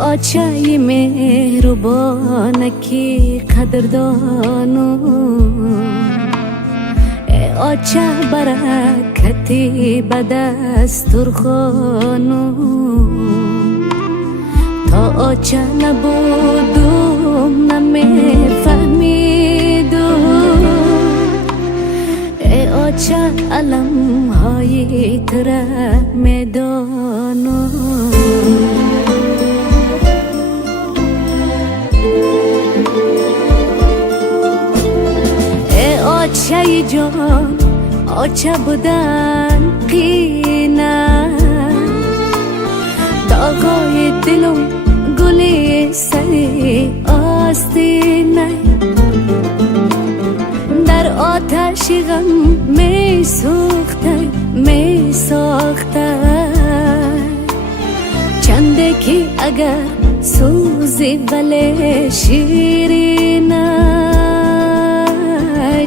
آچای مهربانکی قدردانو آچه برکتی به دسترخوانو تا آچه نبودم نمیفهمیدم ای آچه علم های تره میدانو آچه جان آچه بودن قینه داغای دلم گلی سری آستینه در آتش غم می سوخته می ساخته چنده که اگر سوزی ولی شیرینه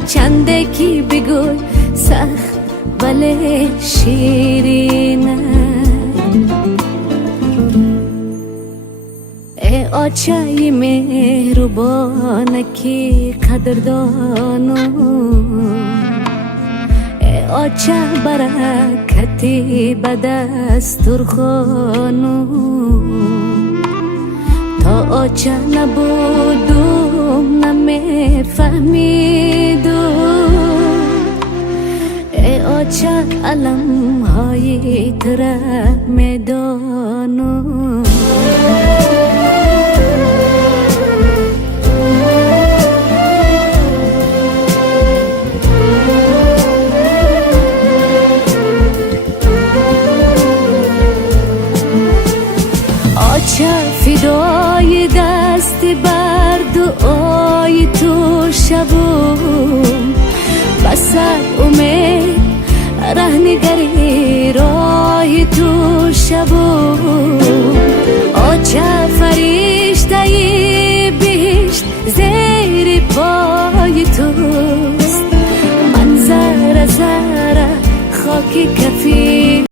چنده کی بگوی سخت ولی شیرینه ای آچه مهربانکی قدردانو ای آچه برکتی به دسترخوانو تا آچه نبودم نمیفهمیدم ای آچه علم های تره میدانو آچه فدای دستی بر دعای تو شبم بسر امید رهنگری راه تو شبم